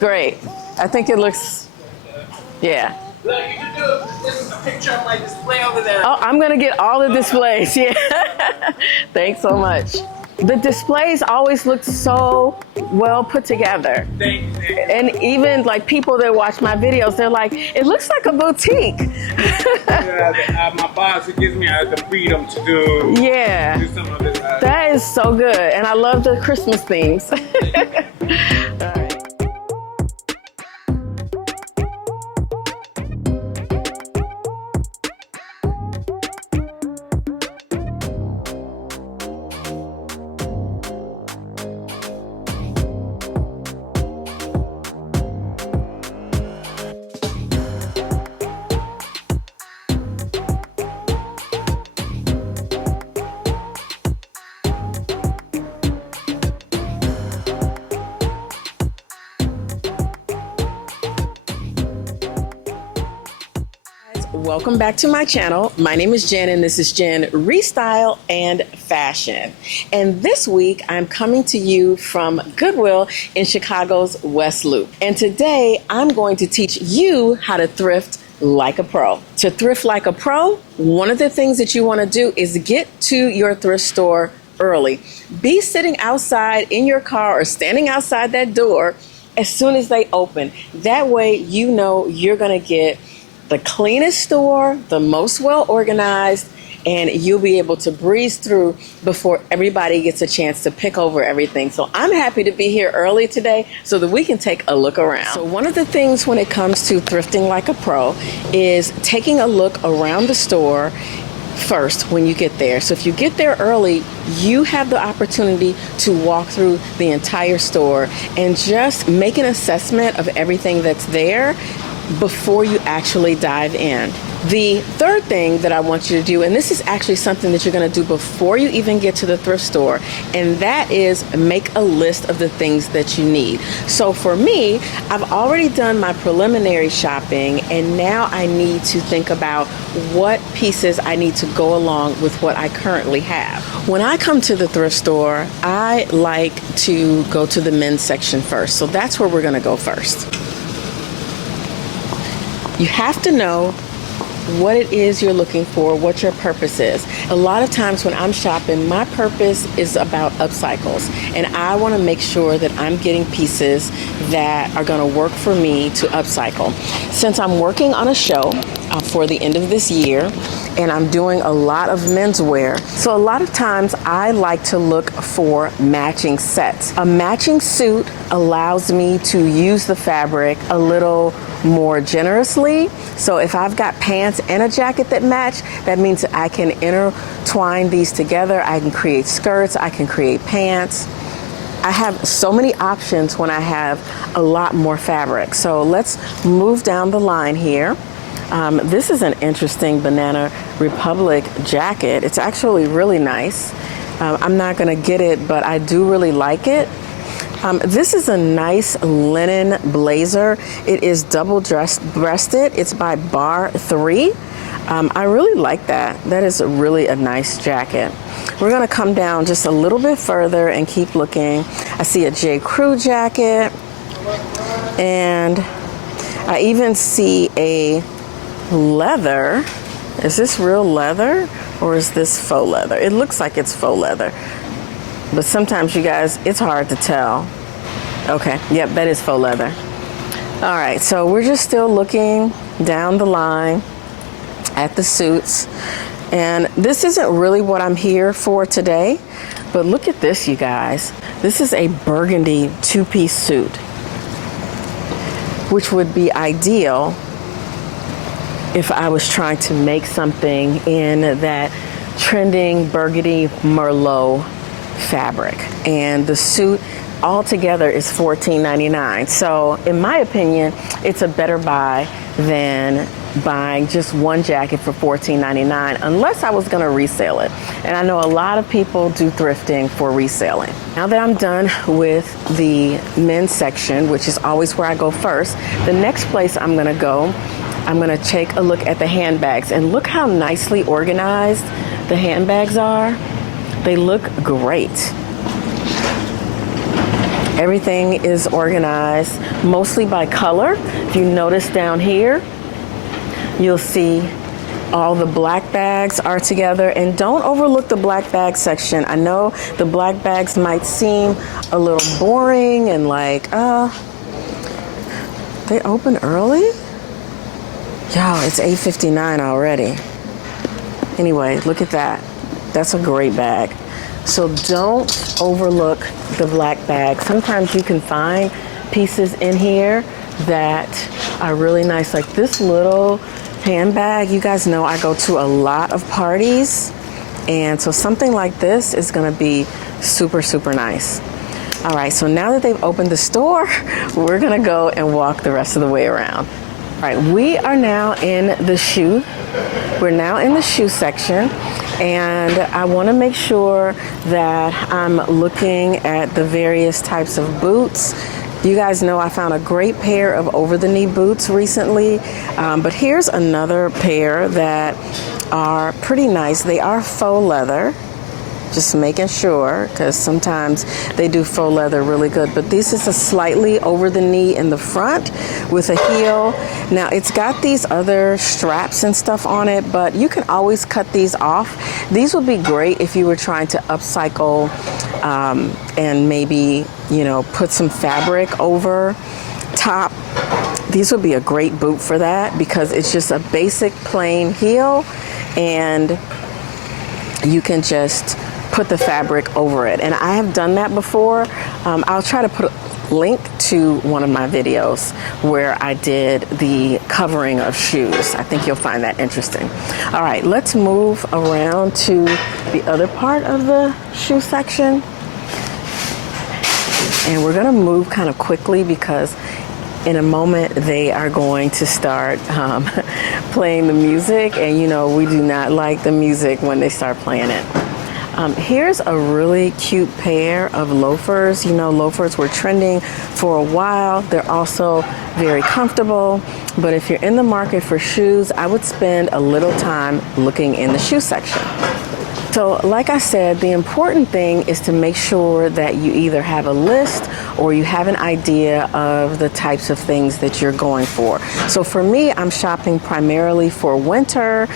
Great. I think it looks, yeah. Look, you can do a picture of my display over there. Oh, I'm gonna get all the displays, yeah. Thanks so much. The displays always look so well put together. Thank you. And even like people that watch my videos, they're like, it looks like a boutique. My boss, it gives me the freedom to do some of it. That is so good. And I love the Christmas themes. All right. Welcome back to my channel. My name is Jen and this is Jen Restyle and Fashion. And this week I'm coming to you from Goodwill in Chicago's West Loop. And today I'm going to teach you how to thrift like a pro. To thrift like a pro, one of the things that you want to do is get to your thrift store early. Be sitting outside in your car or standing outside that door as soon as they open. That way you know you're going to get the cleanest store, the most well organized, and you'll be able to breeze through before everybody gets a chance to pick over everything. So I'm happy to be here early today so that we can take a look around. So one of the things when it comes to thrifting like a pro is taking a look around the store first when you get there. So if you get there early, you have the opportunity to walk through the entire store and just make an assessment of everything that's there before you actually dive in. The third thing that I want you to do, and this is actually something that you're going to do before you even get to the thrift store, and that is make a list of the things that you need. So for me, I've already done my preliminary shopping, and now I need to think about what pieces I need to go along with what I currently have. When I come to the thrift store, I like to go to the men's section first. So that's where we're going to go first. You have to know what it is you're looking for, what your purpose is. A lot of times when I'm shopping, my purpose is about upcycles, and I want to make sure that I'm getting pieces that are going to work for me to upcycle. Since I'm working on a show for the end of this year, and I'm doing a lot of menswear, so a lot of times I like to look for matching sets. A matching suit allows me to use the fabric a little more generously. So if I've got pants and a jacket that match, that means that I can intertwine these together. I can create skirts, I can create pants. I have so many options when I have a lot more fabric. So let's move down the line here. This is an interesting Banana Republic jacket. It's actually really nice. I'm not gonna get it, but I do really like it. This is a nice linen blazer. It is double breasted. It's by Bar 3. I really like that. That is really a nice jacket. We're gonna come down just a little bit further and keep looking. I see a J. Crew jacket, and I even see a leather. Is this real leather or is this faux leather? It looks like it's faux leather, but sometimes, you guys, it's hard to tell. Okay, yep, that is faux leather. All right, so we're just still looking down the line at the suits, and this isn't really what I'm here for today, but look at this, you guys. This is a burgundy two-piece suit, which would be ideal if I was trying to make something in that trending burgundy Merlot fabric. And the suit altogether is $14.99. So in my opinion, it's a better buy than buying just one jacket for $14.99, unless I was going to resell it. And I know a lot of people do thrifting for reselling. Now that I'm done with the men's section, which is always where I go first, the next place I'm going to go, I'm going to take a look at the handbags, and look how nicely organized the handbags are. They look great. Everything is organized mostly by color. If you notice down here, you'll see all the black bags are together, and don't overlook the black bag section. I know the black bags might seem a little boring and like, they open early? Yo, it's 8:59 already. Anyway, look at that. That's a great bag. So don't overlook the black bag. Sometimes you can find pieces in here that are really nice, like this little handbag. You guys know I go to a lot of parties, and so something like this is gonna be super, super nice. All right, so now that they've opened the store, we're gonna go and walk the rest of the way around. All right, we are now in the shoe. We're now in the shoe section, and I wanna make sure that I'm looking at the various types of boots. You guys know I found a great pair of over-the-knee boots recently, but here's another pair that are pretty nice. They are faux leather, just making sure, because sometimes they do faux leather really good. But this is a slightly over-the-knee in the front with a heel. Now, it's got these other straps and stuff on it, but you can always cut these off. These would be great if you were trying to upcycle and maybe, you know, put some fabric over top. These would be a great boot for that because it's just a basic plain heel, and you can just put the fabric over it. And I have done that before. I'll try to put a link to one of my videos where I did the covering of shoes. I think you'll find that interesting. All right, let's move around to the other part of the shoe section. And we're gonna move kind of quickly because in a moment they are going to start playing the music, and you know we do not like the music when they start playing it. Here's a really cute pair of loafers. You know, loafers were trending for a while. They're also very comfortable, but if you're in the market for shoes, I would spend a little time looking in the shoe section. So like I said, the important thing is to make sure that you either have a list or you have an idea of the types of things that you're going for. So for me, I'm shopping primarily for winter,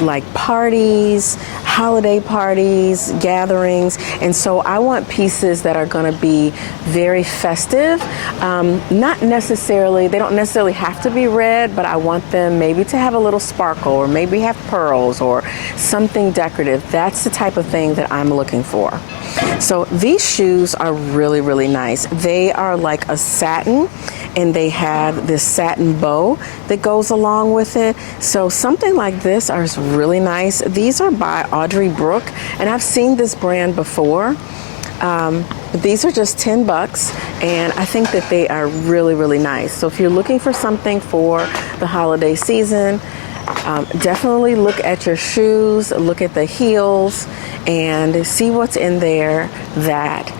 like parties, holiday parties, gatherings. And so I want pieces that are going to be very festive. Not necessarily, they don't necessarily have to be red, but I want them maybe to have a little sparkle or maybe have pearls or something decorative. That's the type of thing that I'm looking for. So these shoes are really, really nice. They are like a satin, and they have this satin bow that goes along with it. So something like this is really nice. These are by Audrey Brooke, and I've seen this brand before. These are just $10, and I think that they are really, really nice. So if you're looking for something for the holiday season, definitely look at your shoes, look at the heels, and see what's in there that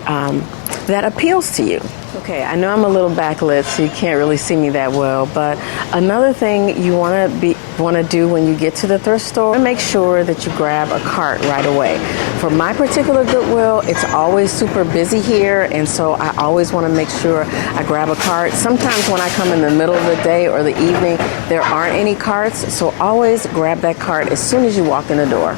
that appeals to you. Okay, I know I'm a little backlit, so you can't really see me that well, but another thing you want to do when you get to the thrift store, make sure that you grab a cart right away. For my particular Goodwill, it's always super busy here, and so I always want to make sure I grab a cart. Sometimes when I come in the middle of the day or the evening, there aren't any carts, so always grab that cart as soon as you walk in the door.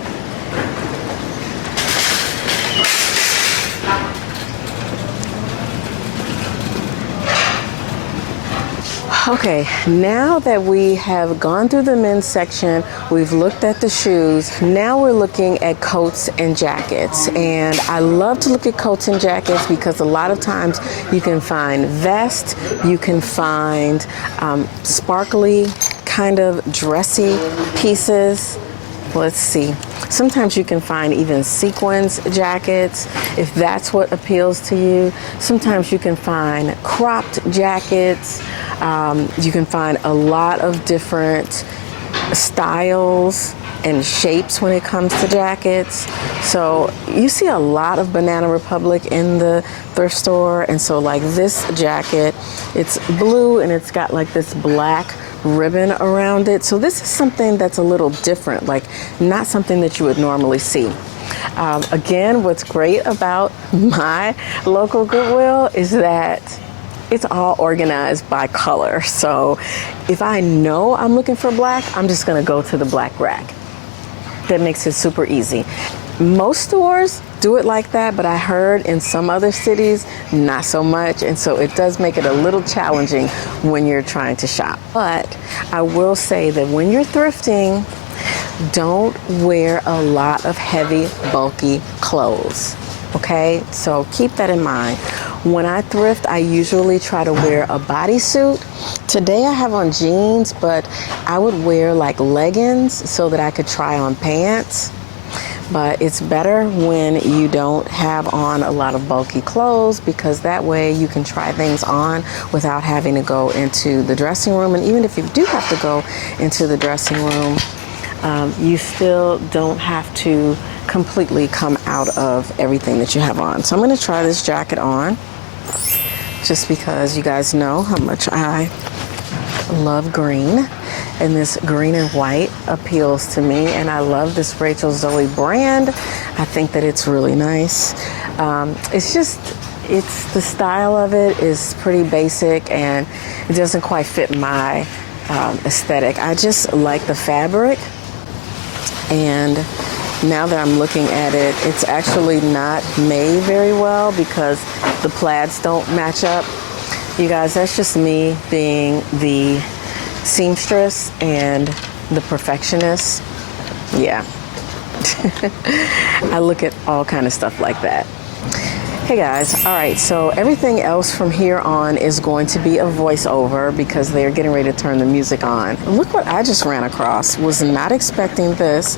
Okay, now that we have gone through the men's section, we've looked at the shoes, now we're looking at coats and jackets. And I love to look at coats and jackets because a lot of times you can find vests, you can find sparkly, kind of dressy pieces. Let's see. Sometimes you can find even sequins jackets, if that's what appeals to you. Sometimes you can find cropped jackets. You can find a lot of different styles and shapes when it comes to jackets. So you see a lot of Banana Republic in the thrift store. And so like this jacket, it's blue and it's got like this black ribbon around it. So this is something that's a little different, like not something that you would normally see. Again, what's great about my local Goodwill is that it's all organized by color. So if I know I'm looking for black, I'm just gonna go to the black rack. That makes it super easy. Most stores do it like that, but I heard in some other cities, not so much. And so it does make it a little challenging when you're trying to shop. But I will say that when you're thrifting, don't wear a lot of heavy, bulky clothes. Okay, so keep that in mind. When I thrift, I usually try to wear a bodysuit. Today I have on jeans, but I would wear like leggings so that I could try on pants. But it's better when you don't have on a lot of bulky clothes, because that way you can try things on without having to go into the dressing room. And even if you do have to go into the dressing room, you still don't have to completely come out of everything that you have on. So I'm going to try this jacket on just because you guys know how much I love green, and this green and white appeals to me, and I love this Rachel Zoe brand. I think that it's really nice. It's the style of it is pretty basic, and it doesn't quite fit my aesthetic. I just like the fabric, and now that I'm looking at it, it's actually not made very well because the plaids don't match up. You guys, that's just me being the seamstress and the perfectionist. Yeah. I look at all kind of stuff like that. Hey guys, all right, so everything else from here on is going to be a voiceover because they're getting ready to turn the music on. Look what I just ran across. Was not expecting this,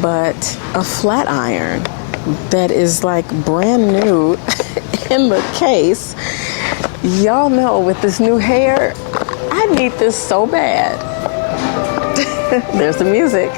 but a flat iron that is like brand new in the case. Y'all know with this new hair, I need this so bad. There's the music.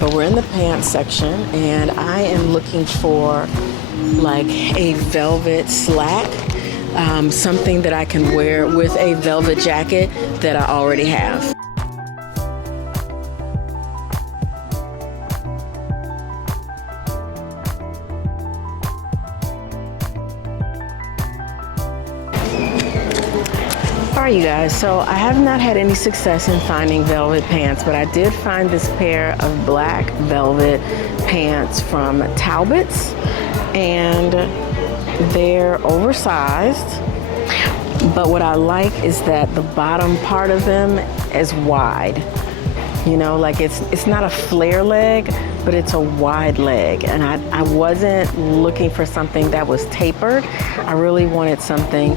But we're in the pants section, and I am looking for like a velvet slack, something that I can wear with a velvet jacket that I already have. Alright you guys, so I have not had any success in finding velvet pants, but I did find this pair of black velvet pants from Talbot's, and they're oversized, but what I like is that the bottom part of them is wide. You know, like it's not a flare leg, but it's a wide leg, and I wasn't looking for something that was tapered. I really wanted something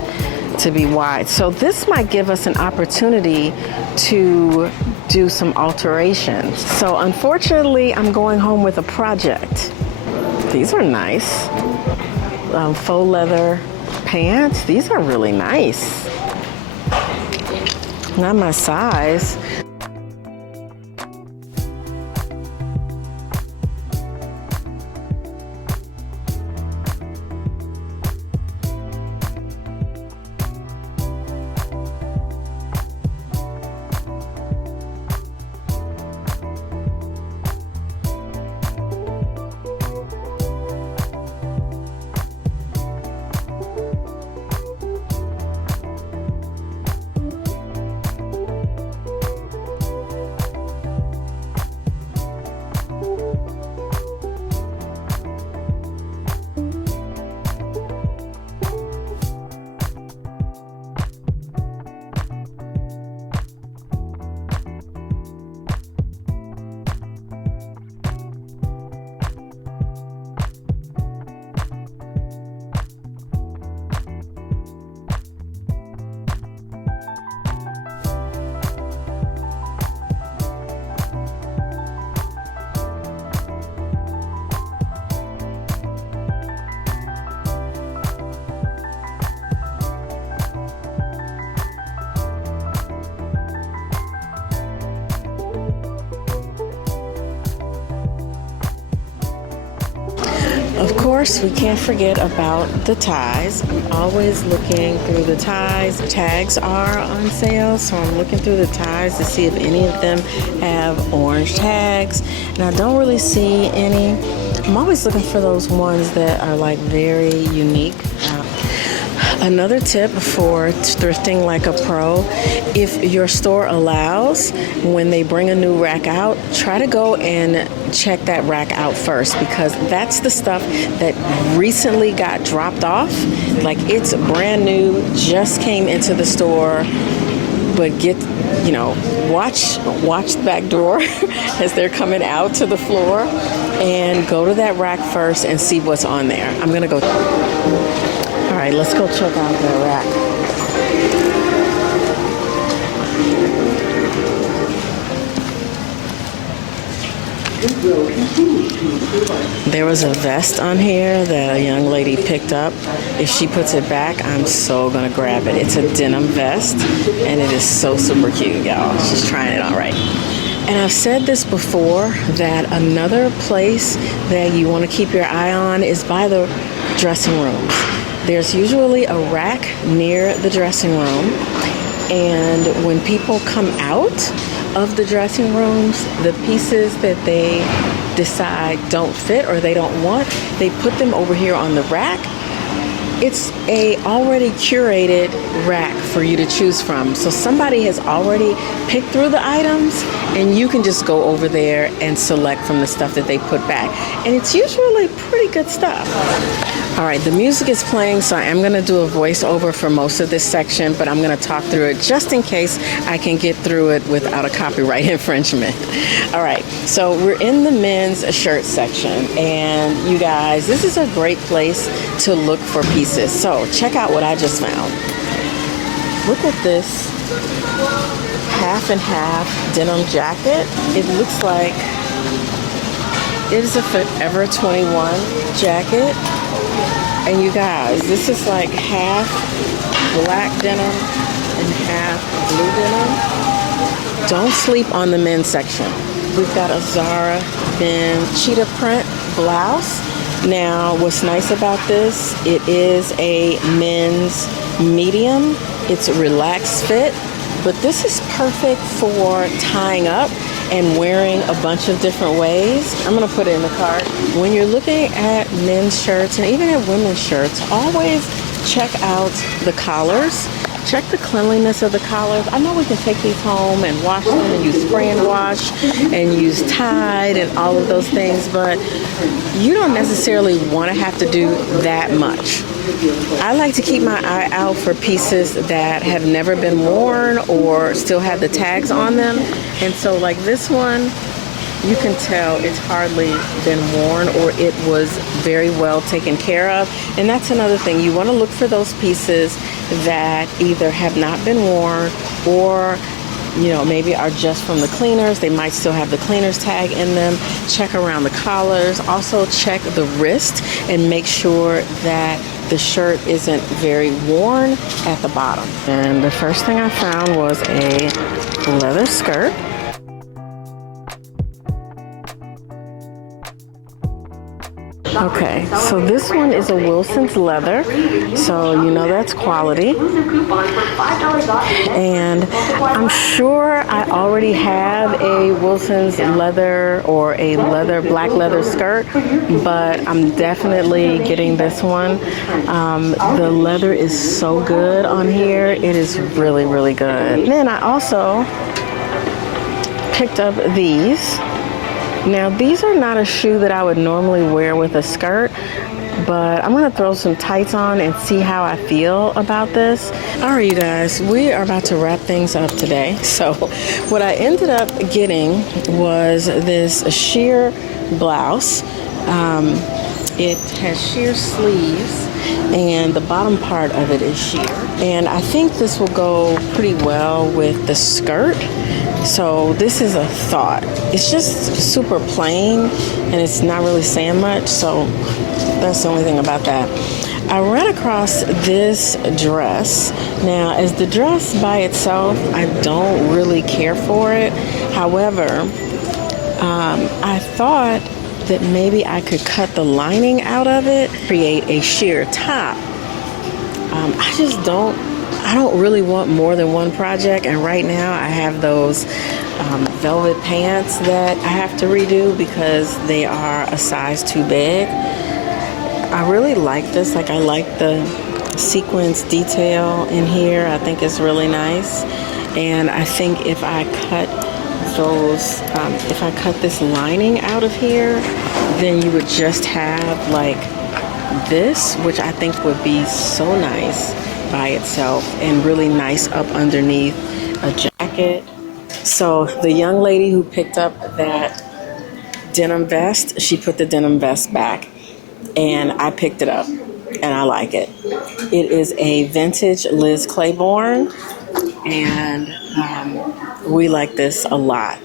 to be wide. So this might give us an opportunity to do some alterations. So unfortunately, I'm going home with a project. These are nice. Faux leather pants. These are really nice. Not my size. course, we can't forget about the ties. I'm always looking through the ties. Tags are on sale, so I'm looking through the ties to see if any of them have orange tags. And I don't really see any. I'm always looking for those ones that are like very unique. Another tip for thrifting like a pro, if your store allows, when they bring a new rack out, try to go and check that rack out first, because that's the stuff that recently got dropped off. Like, it's brand new, just came into the store, but watch the back door as they're coming out to the floor, and go to that rack first and see what's on there. I'm gonna go. All right, let's go check out the rack. There was a vest on here that a young lady picked up. If she puts it back, I'm so gonna grab it. It's a denim vest, and it is so super cute, y'all. She's trying it on right. And I've said this before, that another place that you want to keep your eye on is by the dressing rooms. There's usually a rack near the dressing room, and when people come out of the dressing rooms, the pieces that they decide don't fit or they don't want, they put them over here on the rack. It's a already curated rack for you to choose from. So somebody has already picked through the items, and you can just go over there and select from the stuff that they put back. And it's usually pretty good stuff. All right, the music is playing, so I am going to do a voiceover for most of this section, but I'm going to talk through it just in case I can get through it without a copyright infringement. All right, so we're in the men's shirt section, and you guys, this is a great place to look for pieces. So check out what I just found. Look at this half and half denim jacket. It looks like it is a Forever 21 jacket. And you guys, this is like half black denim and half blue denim. Don't sleep on the men's section. We've got a Zara Ben cheetah print blouse. Now, what's nice about this, it is a men's medium. It's a relaxed fit, but this is perfect for tying up and wearing a bunch of different ways. I'm gonna put it in the cart. When you're looking at men's shirts and even at women's shirts, always check out the collars. Check the cleanliness of the collars. I know we can take these home and wash them and use spray and wash and use Tide and all of those things, but you don't necessarily want to have to do that much. I like to keep my eye out for pieces that have never been worn or still have the tags on them. And so like this one, you can tell it's hardly been worn, or it was very well taken care of. And that's another thing. You want to look for those pieces that either have not been worn or maybe are just from the cleaners. They might still have the cleaners tag in them. Check around the collars. Also check the wrist and make sure that the shirt isn't very worn at the bottom. And the first thing I found was a leather skirt. Okay, so this one is a Wilson's leather, so that's quality. And I'm sure I already have a Wilson's leather or a black leather skirt, but I'm definitely getting this one. The leather is so good on here. It is really, really good. Then I also picked up these. Now, these are not a shoe that I would normally wear with a skirt, but I'm going to throw some tights on and see how I feel about this. All right, you guys, we are about to wrap things up today. So what I ended up getting was this sheer blouse. It has sheer sleeves, and the bottom part of it is sheer. And I think this will go pretty well with the skirt. So this is a thought. It's just super plain and it's not really saying much, so that's the only thing about that. I ran across this dress. Now, as the dress by itself, I don't really care for it. However, I thought that maybe I could cut the lining out of it, create a sheer top. I don't really want more than one project, and right now I have those velvet pants that I have to redo because they are a size too big. I really like this. Like, I like the sequence detail in here. I think it's really nice. And I think if I cut this lining out of here, then you would just have like this, which I think would be so nice by itself and really nice up underneath a jacket. So the young lady who picked up that denim vest, she put the denim vest back, and I picked it up and I like it. It is a vintage Liz Claiborne, and we like this a lot.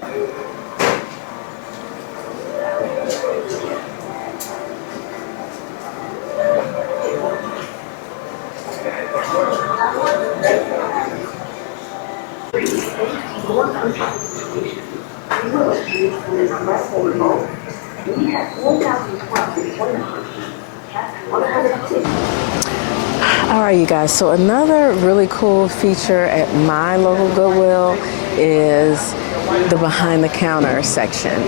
All right, you guys, so another really cool feature at my local Goodwill is the behind the counter section.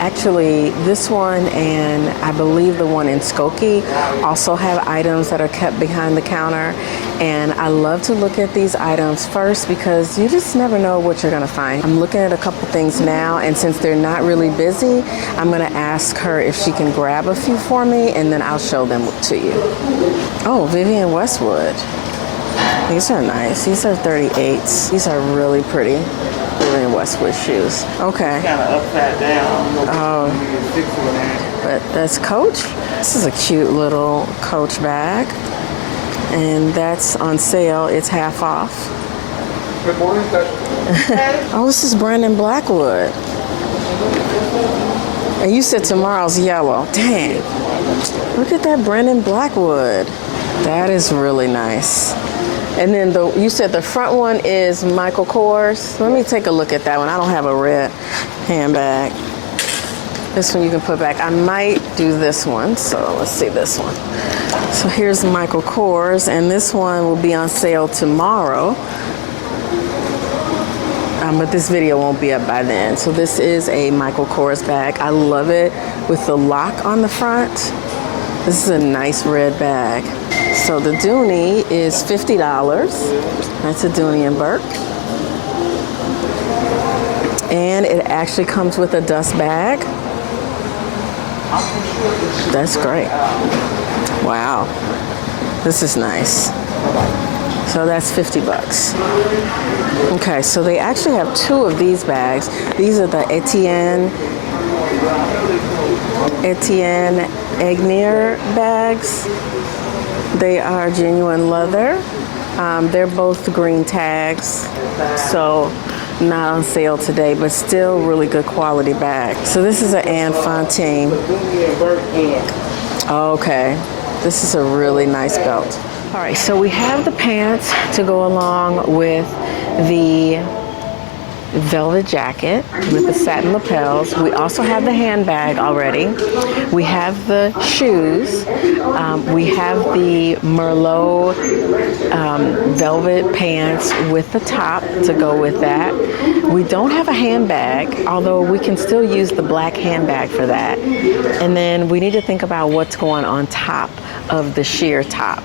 Actually, this one and I believe the one in Skokie also have items that are kept behind the counter. And I love to look at these items first because you just never know what you're gonna find. I'm looking at a couple things now, and since they're not really busy, I'm gonna ask her if she can grab a few for me, and then I'll show them to you. Oh, Vivienne Westwood. These are nice. These are 38s. These are really pretty. Vivienne Westwood shoes. Okay. Kind of upside down. Oh. But that's Coach. This is a cute little Coach bag. And that's on sale. It's half off. Good morning, Oh, this is Brandon Blackwood. And you said tomorrow's yellow. Dang. Look at that Brandon Blackwood. That is really nice. And then you said the front one is Michael Kors. Let me take a look at that one. I don't have a red handbag. This one you can put back. I might do this one. So let's see this one. So here's Michael Kors, and this one will be on sale tomorrow. But this video won't be up by then. So this is a Michael Kors bag. I love it with the lock on the front. This is a nice red bag. So the Dooney is $50. That's a Dooney and Burke. And it actually comes with a dust bag. That's great. Wow. This is nice. So that's $50. Okay, so they actually have two of these bags. These are the Etienne Agnier bags. They are genuine leather. They're both green tags, so not on sale today, but still really good quality bag. So this is an Anne Fontaine. Okay, this is a really nice belt. All right, so we have the pants to go along with the velvet jacket with the satin lapels. We also have the handbag already. We have the shoes. We have the Merlot velvet pants with the top to go with that. We don't have a handbag, although we can still use the black handbag for that. And then we need to think about what's going on top of the sheer top.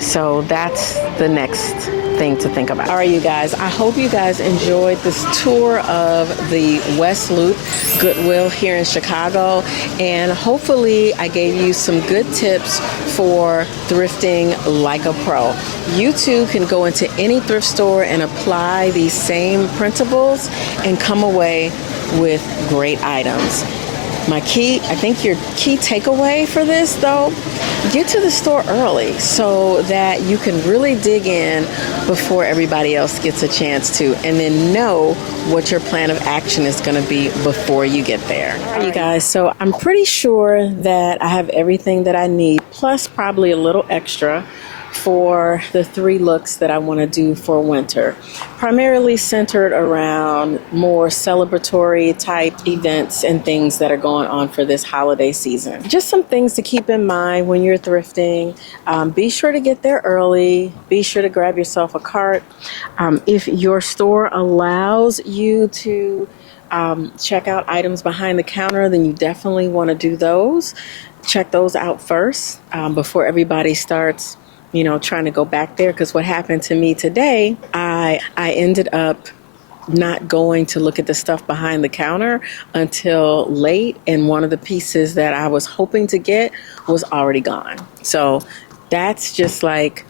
So that's the next thing to think about. All right, you guys, I hope you guys enjoyed this tour of the West Loop Goodwill here in Chicago. And hopefully I gave you some good tips for thrifting like a pro. You too can go into any thrift store and apply these same principles and come away with great items. I think your key takeaway for this though, get to the store early so that you can really dig in before everybody else gets a chance to, and then know what your plan of action is going to be before you get there. All right, you guys, so I'm pretty sure that I have everything that I need, plus probably a little extra for the 3 looks that I want to do for winter, primarily centered around more celebratory type events and things that are going on for this holiday season. Just some things to keep in mind when you're thrifting. Be sure to get there early. Be sure to grab yourself a cart. If your store allows you to check out items behind the counter, then you definitely want to do those. Check those out first before everybody starts, trying to go back there. Because what happened to me today, I ended up not going to look at the stuff behind the counter until late, and one of the pieces that I was hoping to get was already gone. So that's just like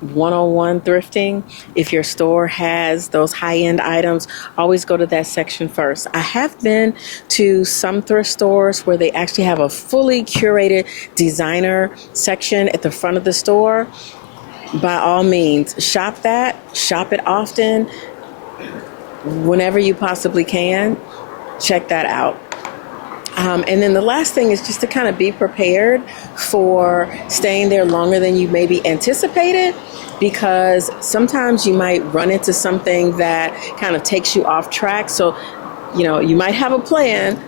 101 thrifting. If your store has those high-end items, always go to that section first. I have been to some thrift stores where they actually have a fully curated designer section at the front of the store. By all means, shop that. Shop it often. Whenever you possibly can, check that out. And then the last thing is just to kind of be prepared for staying there longer than you maybe anticipated, because sometimes you might run into something that kind of takes you off track. So, you might have a plan,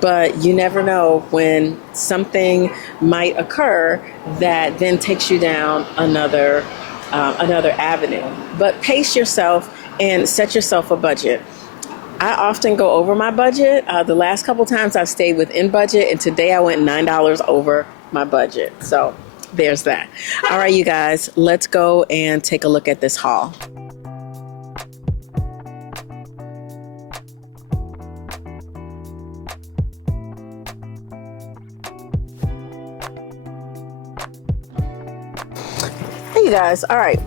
but you never know when something might occur that then takes you down another avenue. But pace yourself and set yourself a budget. I often go over my budget. The last couple times I've stayed within budget, and today I went $9 over my budget. So there's that. All right, you guys, let's go and take a look at this haul. Hey, you guys. All right.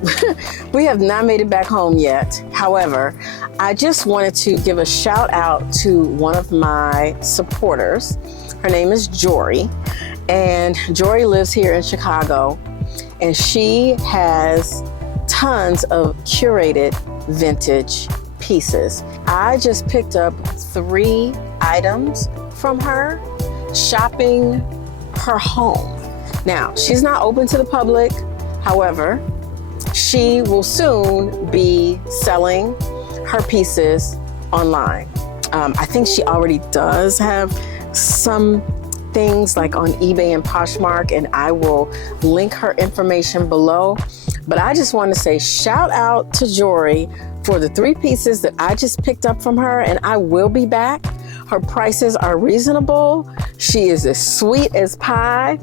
We have not made it back home yet. However, I just wanted to give a shout out to one of my supporters. Her name is Jory, and Jory lives here in Chicago, and she has tons of curated vintage pieces. I just picked up 3 items from her, shopping her home. Now, she's not open to the public. However, she will soon be selling her pieces online. I think she already does have some things like on eBay and Poshmark, and I will link her information below. But I just want to say shout out to Jory for the 3 pieces that I just picked up from her, and I will be back. Her prices are reasonable. She is as sweet as pie,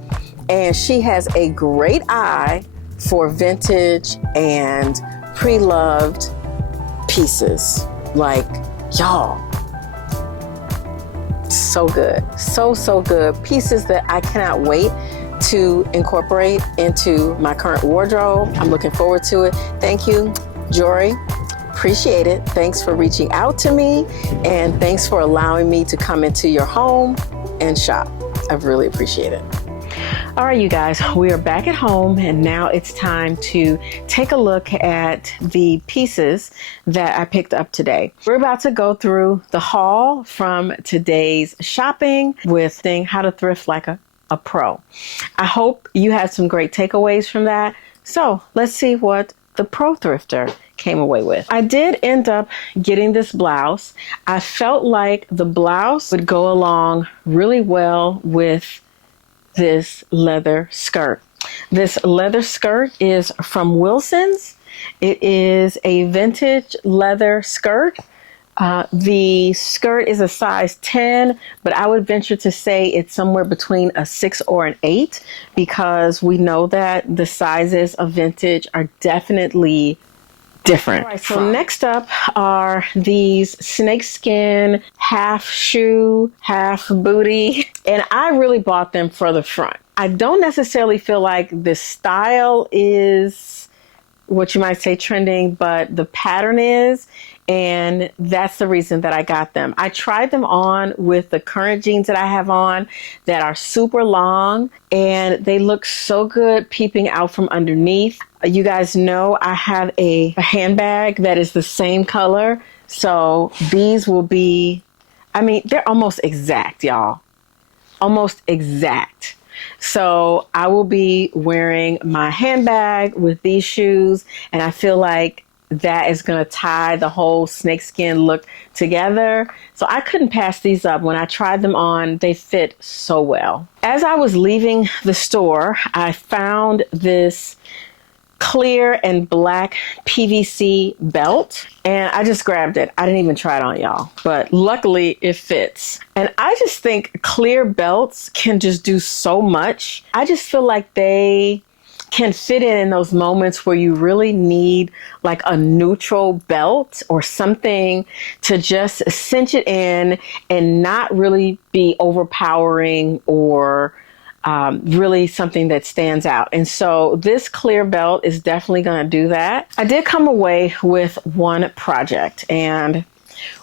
and she has a great eye for vintage and pre-loved pieces. Like, y'all, so good. So good. Pieces that I cannot wait to incorporate into my current wardrobe. I'm looking forward to it. Thank you, Jory. Appreciate it. Thanks for reaching out to me, and thanks for allowing me to come into your home and shop. I really appreciate it. All right, you guys, we are back at home, and now it's time to take a look at the pieces that I picked up today. We're about to go through the haul from today's shopping with how to thrift like a pro. I hope you had some great takeaways from that. So let's see what the pro thrifter came away with. I did end up getting this blouse. I felt like the blouse would go along really well with this leather skirt. This leather skirt is from Wilson's. It is a vintage leather skirt. The skirt is a size 10, but I would venture to say it's somewhere between a 6 or an 8, because we know that the sizes of vintage are definitely different. All right, so next up are these snakeskin half shoe, half booty, and I really bought them for the front. I don't necessarily feel like this style is what you might say trending, but the pattern is, and that's the reason that I got them. I tried them on with the current jeans that I have on that are super long, and they look so good peeping out from underneath. You guys know I have a handbag that is the same color, so these will be, they're almost exact, y'all. Almost exact. So I will be wearing my handbag with these shoes, and I feel like that is going to tie the whole snakeskin look together. So I couldn't pass these up. When I tried them on, they fit so well. As I was leaving the store, I found this clear and black PVC belt, and I just grabbed it. I didn't even try it on, y'all, but luckily it fits. And I just think clear belts can just do so much. I just feel like they can fit in those moments where you really need like a neutral belt or something to just cinch it in and not really be overpowering or really something that stands out. And so this clear belt is definitely going to do that. I did come away with one project, and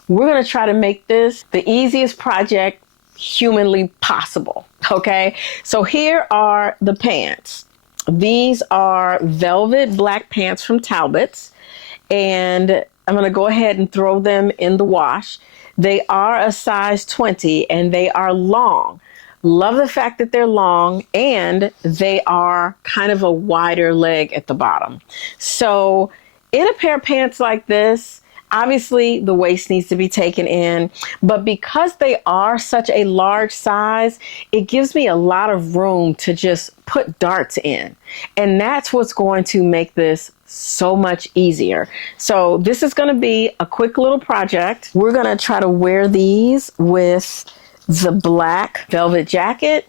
we're going to try to make this the easiest project humanly possible. Okay, so here are the pants. These are velvet black pants from Talbot's, and I'm going to go ahead and throw them in the wash. They are a size 20 and they are long. Love the fact that they're long, and they are kind of a wider leg at the bottom. So in a pair of pants like this, obviously the waist needs to be taken in, but because they are such a large size, it gives me a lot of room to just put darts in. And that's what's going to make this so much easier. So this is going to be a quick little project. We're going to try to wear these with the black velvet jacket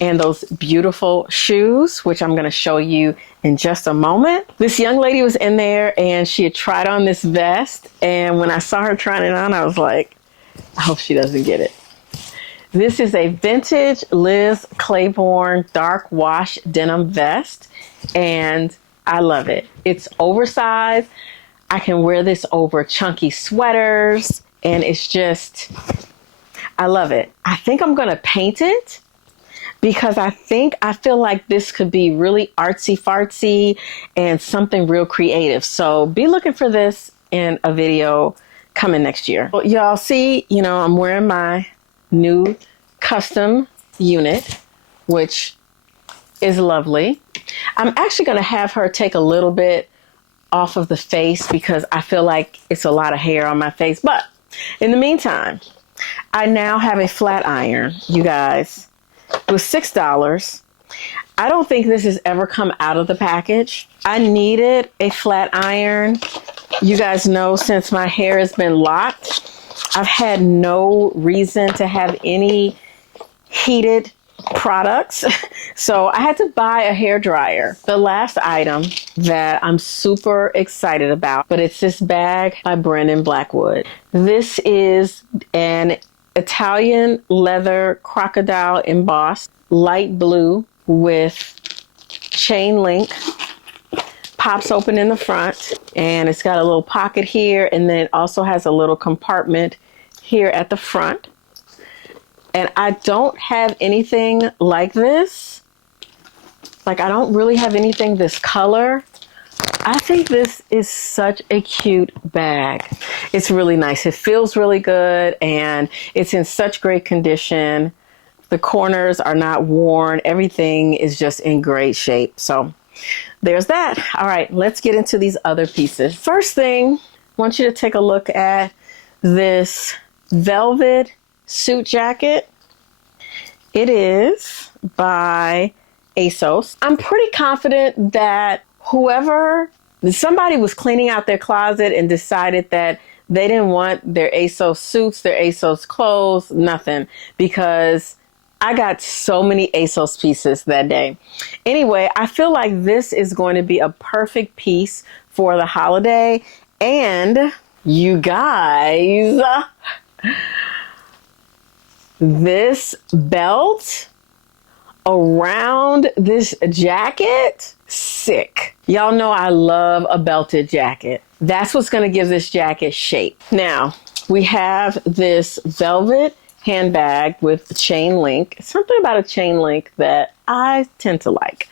and those beautiful shoes, which I'm going to show you in just a moment. This young lady was in there and she had tried on this vest, and when I saw her trying it on, I was like, I hope she doesn't get it. This is a vintage Liz Claiborne dark wash denim vest, and I love it. It's oversized. I can wear this over chunky sweaters, and it's just, I love it. I think I'm going to paint it because I feel like this could be really artsy fartsy and something real creative. So be looking for this in a video coming next year. Well, y'all see, I'm wearing my new custom unit, which is lovely. I'm actually going to have her take a little bit off of the face because I feel like it's a lot of hair on my face. But in the meantime, I now have a flat iron, you guys. It was $6. I don't think this has ever come out of the package. I needed a flat iron. You guys know, since my hair has been locked, I've had no reason to have any heated products. So I had to buy a hair dryer. The last item that I'm super excited about, but it's this bag by Brendan Blackwood. This is an Italian leather crocodile embossed light blue with chain link. Pops open in the front, and it's got a little pocket here, and then it also has a little compartment here at the front. And I don't have anything like this. Like, I don't really have anything this color. I think this is such a cute bag. It's really nice. It feels really good, and it's in such great condition. The corners are not worn. Everything is just in great shape. So there's that. All right, let's get into these other pieces. First thing, I want you to take a look at this velvet suit jacket. It is by ASOS. I'm pretty confident that somebody was cleaning out their closet and decided that they didn't want their ASOS suits, their ASOS clothes, nothing, because I got so many ASOS pieces that day. Anyway, I feel like this is going to be a perfect piece for the holiday. And you guys, this belt around this jacket, sick. Y'all know I love a belted jacket. That's what's going to give this jacket shape. Now, we have this velvet handbag with chain link. Something about a chain link that I tend to like.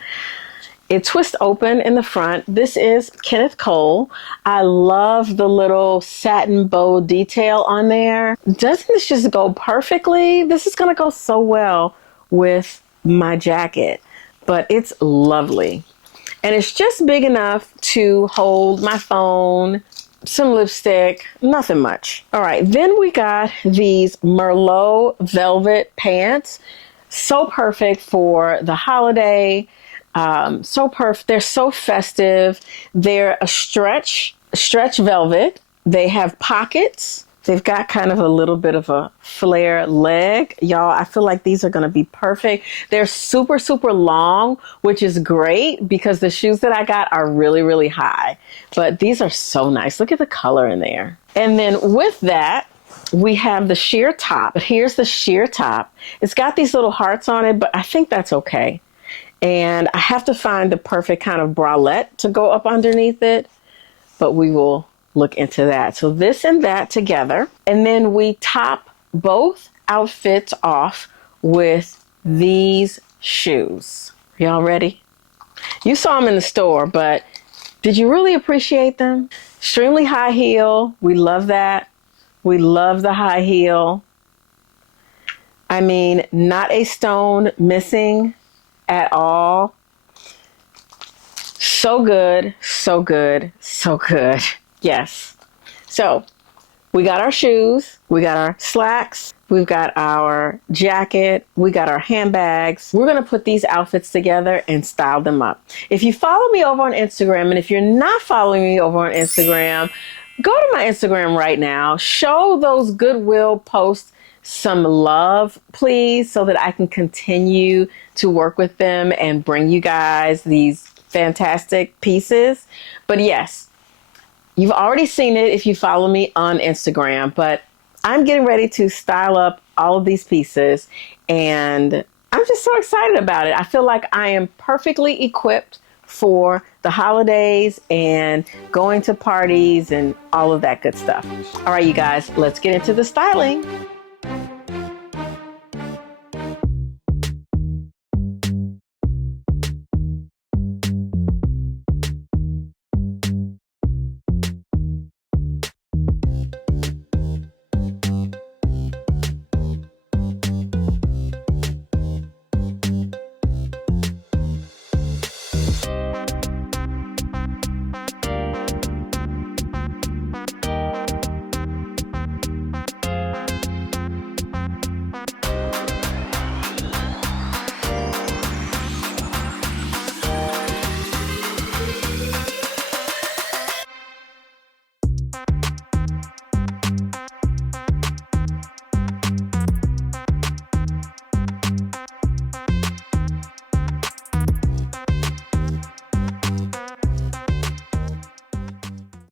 It twists open in the front. This is Kenneth Cole. I love the little satin bow detail on there. Doesn't this just go perfectly? This is going to go so well with my jacket, but it's lovely. And it's just big enough to hold my phone, some lipstick, nothing much. All right, then we got these Merlot velvet pants. So perfect for the holiday. So perfect. They're so festive. They're a stretch velvet. They have pockets. They've got kind of a little bit of a flare leg. Y'all, I feel like these are going to be perfect. They're super, super long, which is great because the shoes that I got are really, really high. But these are so nice. Look at the color in there. And then with that, we have the sheer top. But here's the sheer top. It's got these little hearts on it, but I think that's okay. And I have to find the perfect kind of bralette to go up underneath it, but we will look into that. So this and that together. And then we top both outfits off with these shoes. Y'all ready? You saw them in the store, but did you really appreciate them? Extremely high heel. We love that. We love the high heel. I mean, not a stone missing at all. So good, so good, so good. Yes. So we got our shoes, we got our slacks, we've got our jacket, we got our handbags. We're going to put these outfits together and style them up. If you follow me over on Instagram, and if you're not following me over on Instagram, go to my Instagram right now. Show those Goodwill posts some love, please, so that I can continue to work with them and bring you guys these fantastic pieces. But yes, you've already seen it if you follow me on Instagram, but I'm getting ready to style up all of these pieces, and I'm just so excited about it. I feel like I am perfectly equipped for the holidays and going to parties and all of that good stuff. All right, you guys, let's get into the styling.